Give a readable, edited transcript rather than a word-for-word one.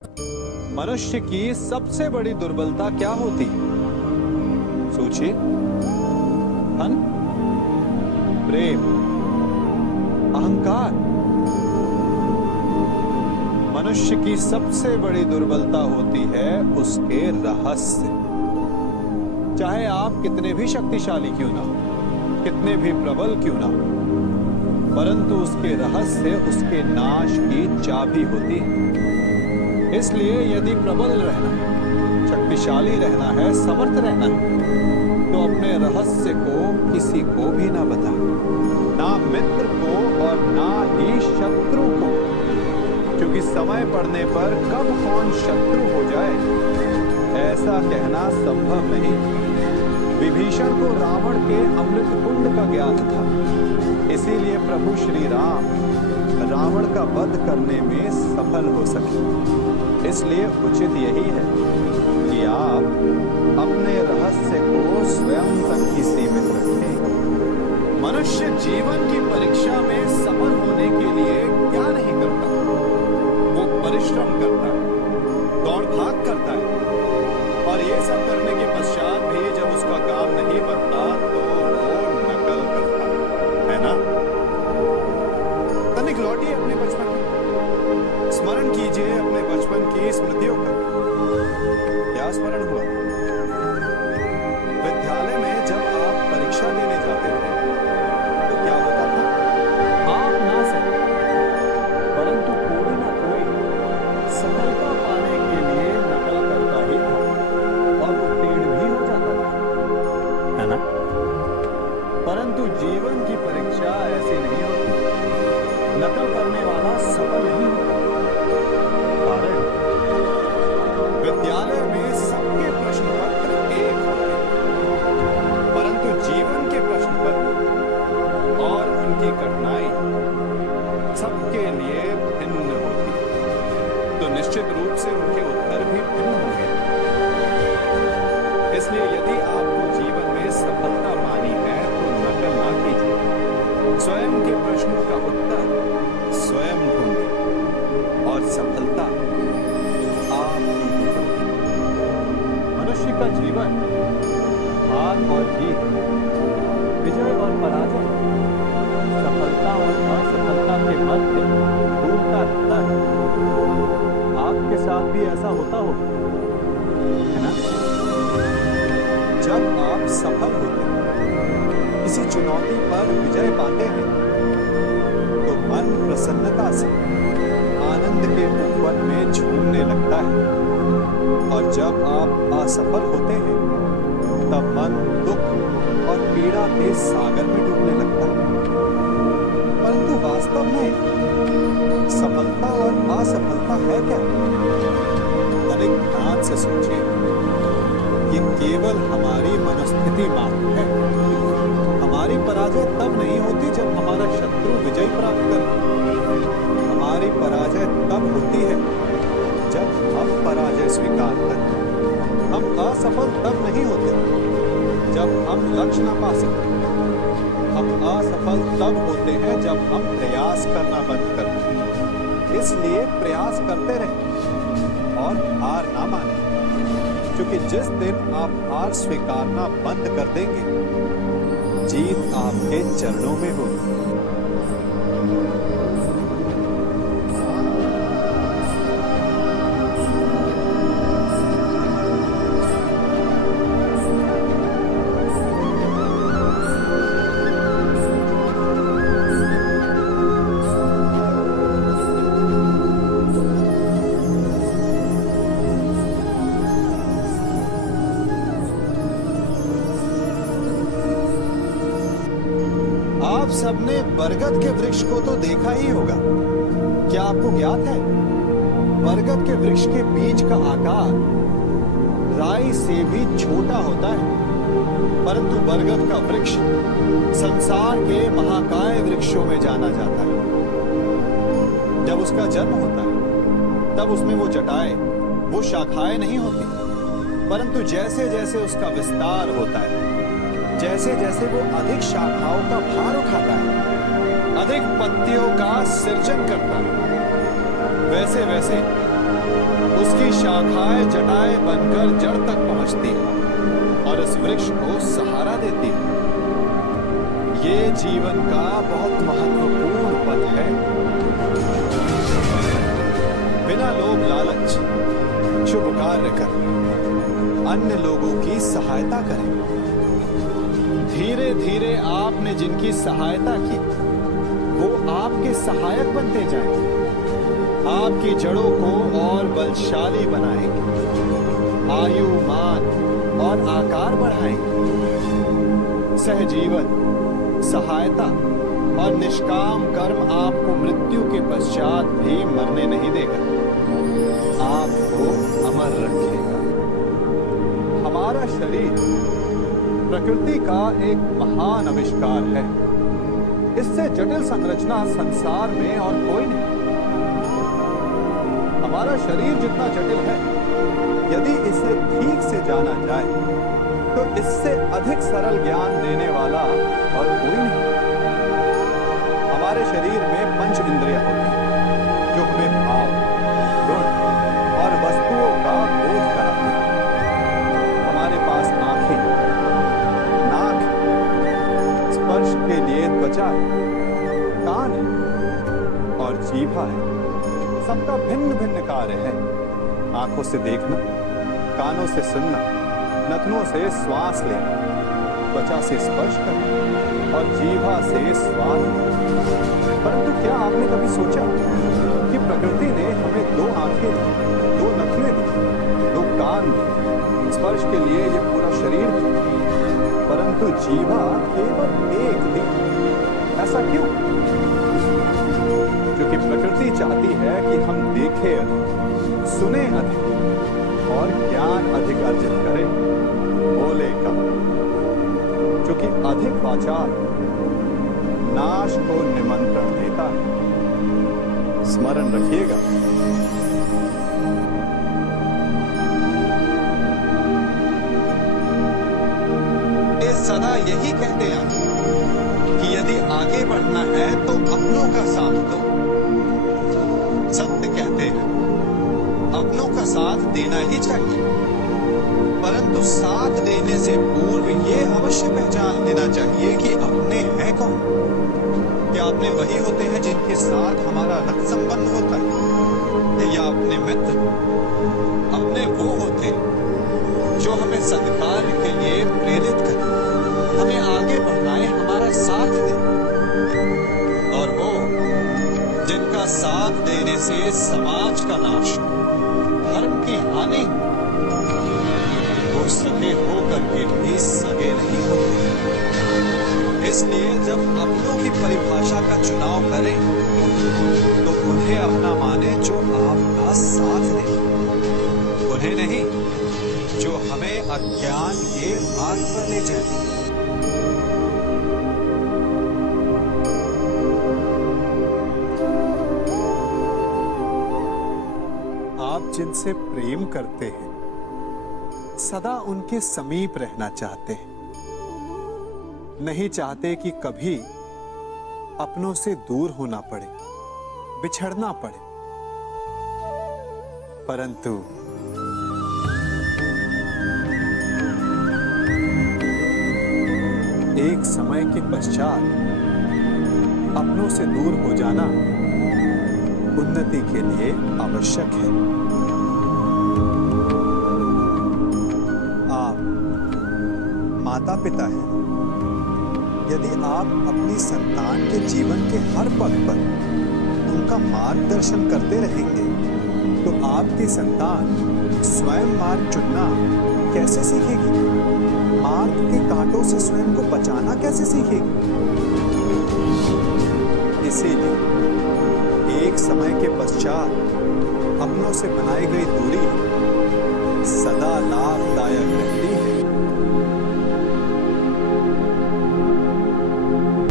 मनुष्य की सबसे बड़ी दुर्बलता क्या होती है? सोचिए। धन, प्रेम, अहंकार। मनुष्य की सबसे बड़ी दुर्बलता होती है उसके रहस्य। चाहे आप कितने भी शक्तिशाली क्यों ना हो, कितने भी प्रबल क्यों ना हो, परंतु उसके रहस्य उसके नाश की चाबी होती है। इसलिए यदि प्रबल रहना, शक्तिशाली रहना है, समर्थ रहना है, तो अपने रहस्य को किसी को भी ना बता, ना मित्र को और ना ही शत्रु को, क्योंकि समय पड़ने पर कब कौन शत्रु हो जाए ऐसा कहना संभव नहीं। विभीषण को रावण के अमृत कुंड का ज्ञान था, इसीलिए प्रभु श्री राम रावण का वध करने में सफल हो सके। इसलिए उचित यही है कि आप अपने रहस्य को स्वयं तक ही सीमित रखें। मनुष्य जीवन की परीक्षा में सफल होने के लिए क्या नहीं करता? वो परिश्रम करता है, दौड़ भाग करता है, और ये सब करने के पश्चात भी जब उसका काम नहीं बनता तो वो नकल करता है ना? तनिक लौटिए अपने बचपन में, स्मरण कीजिए अपने बचपन की स्मृतियों का। क्या स्मरण हुआ? विद्यालय में जब आप परीक्षा देने जाते थे तो क्या होता था? आप ना सके, परंतु कोई ना कोई सफलता पाने के लिए नकल करता ही था और उत्तीर्ण भी हो जाता था, है ना? परंतु जीवन की परीक्षा ऐसी नहीं होती। नकल करने वाला सफल नहीं होता। कारण विद्यालय में सबके प्रश्न पत्र एक होते, परंतु जीवन के प्रश्न पत्र और उनकी कठिनाई सबके लिए भिन्न होती, तो निश्चित रूप से उनके उत्तर भी भिन्न होंगे। इसलिए यदि आपको जीवन में सफलता पानी है तो नकल ना कीजिए, स्वयं के प्रश्नों का उत्तर स्वयं ढूंढिए और सफलता आप ही होगी। मनुष्य का जीवन हार और जीत, विजय और पराजय, सफलता और असफलता के मध्य डूबता रहता है। आपके साथ भी ऐसा होता होगा, है ना? जब आप सफल होते हैं, किसी चुनौती पर विजय पाते हैं, तो मन प्रसन्नता से आनंद के ऊपर में झूमने लगता है, और जब आप असफल होते हैं तब मन दुख और पीड़ा के सागर में डूबने लगता है। परंतु वास्तव में सफलता और असफलता है क्या? तनिक ध्यान से सोचिए। ये केवल हमारी मनोस्थिति मात्र है। हमारी पराजय तब नहीं होती जब हमारा शत्रु विजय प्राप्त करे। हमारी पराजय तब होती है जब हम पराजय स्वीकार करें। हम असफल तब नहीं होते जब हम लक्ष्य न पा सकें। हम असफल तब होते हैं जब हम प्रयास करना बंद कर दें। इसलिए प्रयास करते रहें और हार ना मानें, क्योंकि जिस दिन आप हार स्वीकारना बंद कर देंगे, जीत आपके चरणों में होगी। आप सबने बरगद के वृक्ष को तो देखा ही होगा। क्या आपको ज्ञात है बरगद के वृक्ष के बीज का आकार राई से भी छोटा होता है, परंतु बरगद का वृक्ष संसार के महाकाय वृक्षों में जाना जाता है। जब उसका जन्म होता है तब उसमें वो जटाएं, वो शाखाएं नहीं होती, परंतु जैसे जैसे उसका विस्तार होता है, जैसे जैसे वो अधिक शाखाओं का भार उठाता है, अधिक पत्तियों का सृजन करता है, वैसे वैसे जिसकी शाखाएं जटाएं बनकर जड़ तक पहुंचती है और इस वृक्ष को सहारा देती है। ये जीवन का बहुत महत्वपूर्ण पद है। बिना लोभ लालच शुभ कार्य कर अन्य लोगों की सहायता करें। धीरे धीरे आपने जिनकी सहायता की वो आपके सहायक बनते जाएं, आपकी जड़ों को और बलशाली बनाएंगे, आयु मान और आकार बढ़ाएंगे। सहजीवन, सहायता और निष्काम कर्म आपको मृत्यु के पश्चात भी मरने नहीं देगा, आपको अमर रखेगा। हमारा शरीर प्रकृति का एक महान आविष्कार है। इससे जटिल संरचना संसार में और कोई नहीं। हमारा शरीर जितना जटिल है, यदि इसे ठीक से जाना जाए तो इससे अधिक सरल ज्ञान देने वाला और कोई नहीं। हमारे शरीर में पंच इंद्रियां होती हैं जो हमें भाव, गुण और वस्तुओं का बोध कराती हैं। हमारे पास आंखें, नाक, स्पर्श के लिए त्वचा है, कान है और जीभा है। सबका भिन्न भिन्न कार्य है। आंखों से देखना, कानों से सुनना, नथनों से श्वास लेना, त्वचा से स्पर्श करना और जीभा से स्वाद लेना। परंतु क्या आपने कभी सोचा कि प्रकृति ने हमें दो आंखें दी, दो नथने दी, दो कान दी, स्पर्श के लिए ये पूरा शरीर दी, परंतु जीभा केवल एक दी? ऐसा क्यों? क्योंकि प्रकृति चाहती है कि हम देखें अधिक, सुने अधिक और ज्ञान अधिक अर्जित करें। बोले कम, क्योंकि अधिक वाचाल नाश को निमंत्रण देता है। स्मरण रखिएगा। ये सदा यही कहते हैं कि यदि आगे बढ़ना है तो अपनों का साथ दो। सत्य कहते हैं अपनों का साथ देना ही चाहिए, परंतु साथ देने से पूर्व ये अवश्य पहचान लेना चाहिए कि अपने हैं कौन। क्या अपने वही होते हैं जिनके साथ हमारा रक्त संबंध होता है, या अपने मित्र? अपने वो होते जो हमें सत्कार्य के लिए प्रेरित करें, हमें आगे बढ़ाए, हमारा साथ दें, और वो जिनका साथ देने से समाज का नाश, धर्म की हानि, वो सगे होकर के भी सगे नहीं होते। इसलिए जब अपनों की परिभाषा का चुनाव करें तो उन्हें अपना माने जो आपका साथ दे, उन्हें नहीं जो हमें अज्ञान के मार्ग पर ले जाए। आप जिनसे प्रेम करते हैं सदा उनके समीप रहना चाहते हैं, नहीं चाहते कि कभी अपनों से दूर होना पड़े, बिछड़ना पड़े। परंतु एक समय के पश्चात अपनों से दूर हो जाना उन्नति के लिए आवश्यक है। आप माता पिता हैं। यदि आप अपनी संतान के जीवन के हर पग पर उनका मार्गदर्शन करते रहेंगे तो आपकी संतान स्वयं मार्ग चुनना कैसे सीखेगी? मार्ग के कांटों से स्वयं को बचाना कैसे सीखेगी? इसीलिए एक समय के पश्चात अपनों से बनाई गई दूरी सदा लाभदायक रहती है।